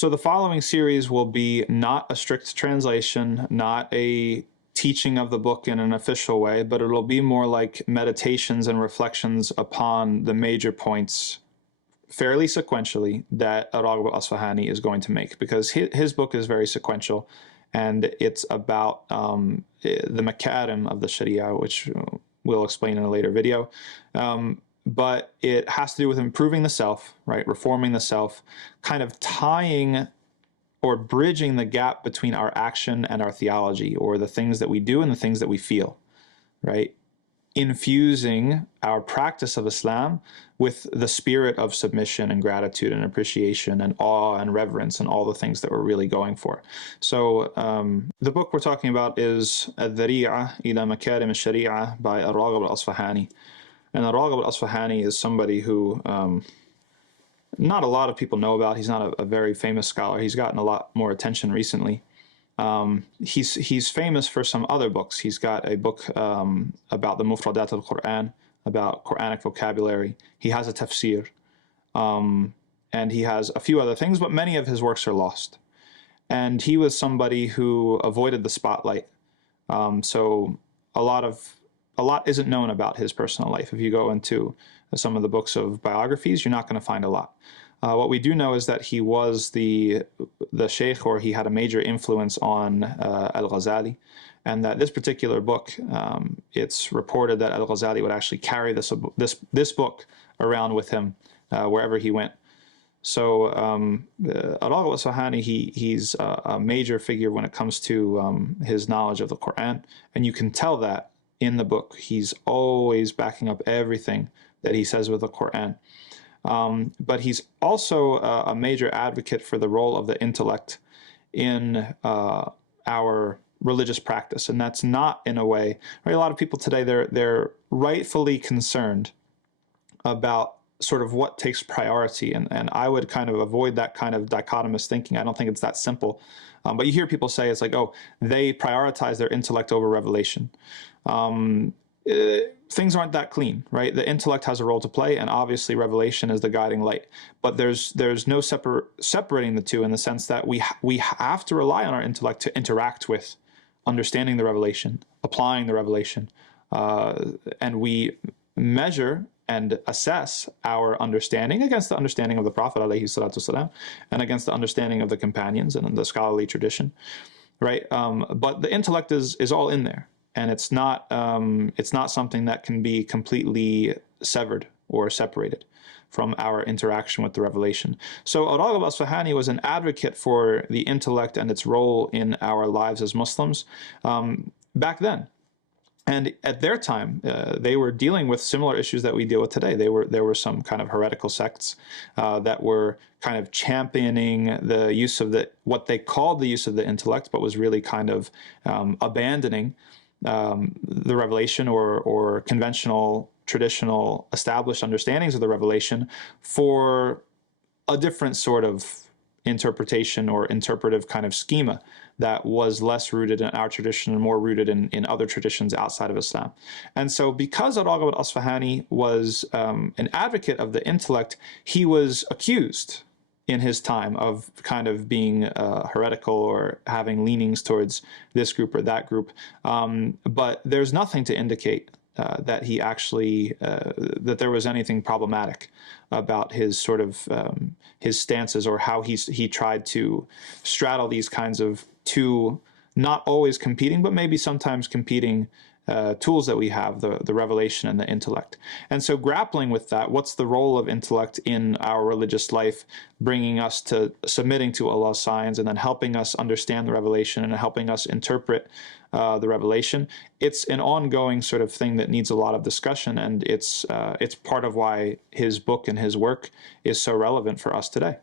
So the following series will be not a strict translation, not a teaching of the book in an official way, but it'll be more like meditations and reflections upon the major points fairly sequentially that al-Raghib al-Isfahani is going to make, because his book is very sequential, and it's about the makarim of the Sharia, which we'll explain in a later video. But it has to do with improving the self, right? Reforming the self, kind of tying or bridging the gap between our action and our theology, or the things that we do and the things that we feel, right? Infusing our practice of Islam with the spirit of submission and gratitude and appreciation and awe and reverence and all the things that we're really going for. So the book we're talking about is al-Dhari'ah ila Makarim al-Sharia by al-Raghib al-Isfahani. And al-Raghib al-Isfahani is somebody who not a lot of people know about. He's not a very famous scholar. He's gotten a lot more attention recently. He's famous for some other books. He's got a book about the Mufradat al-Quran, about Quranic vocabulary. He has a tafsir, and he has a few other things, but many of his works are lost. And he was somebody who avoided the spotlight. So a lot isn't known about his personal life. If you go into some of the books of biographies, you're not going to find a lot. What we do know is that he was the sheikh, or he had a major influence on al-Ghazali, and that this particular book, it's reported that al-Ghazali would actually carry this book around with him wherever he went. So al-Raghib al-Isfahani, he's a major figure when it comes to his knowledge of the Quran, and you can tell that in the book. He's always backing up everything that he says with the Quran. But he's also a major advocate for the role of the intellect in our religious practice. And that's not in a way, right? A lot of people today, they're rightfully concerned about sort of what takes priority. And I would kind of avoid that kind of dichotomous thinking. I don't think it's that simple. But you hear people say it's like, oh, they prioritize their intellect over revelation. Things aren't that clean, right? The intellect has a role to play, and obviously revelation is the guiding light. But there's no separating the two, in the sense that we have to rely on our intellect to interact with understanding the revelation, applying the revelation, and we measure and assess our understanding against the understanding of the Prophet ﷺ, and against the understanding of the companions and the scholarly tradition, right? But the intellect is all in there. And it's not something that can be completely severed or separated from our interaction with the revelation. So al-Raghib al-Isfahani was an advocate for the intellect and its role in our lives as Muslims back then. And at their time, they were dealing with similar issues that we deal with today. There were some kind of heretical sects that were kind of championing the use of what they called the use of the intellect, but was really kind of abandoning the revelation or conventional, traditional, established understandings of the revelation for a different sort of interpretation or interpretive kind of schema that was less rooted in our tradition and more rooted in other traditions outside of Islam. And so because al-Raghib al-Isfahani was an advocate of the intellect, he was accused in his time of kind of being heretical or having leanings towards this group or that group. But there's nothing to indicate that he actually, that there was anything problematic about his sort of, his stances, or how he tried to straddle these kinds of two, not always competing, but maybe sometimes competing tools that we have, the revelation and the intellect. And so grappling with that, what's the role of intellect in our religious life, bringing us to submitting to Allah's signs, and then helping us understand the revelation and helping us interpret the revelation. It's an ongoing sort of thing that needs a lot of discussion, and it's part of why his book and his work is so relevant for us today.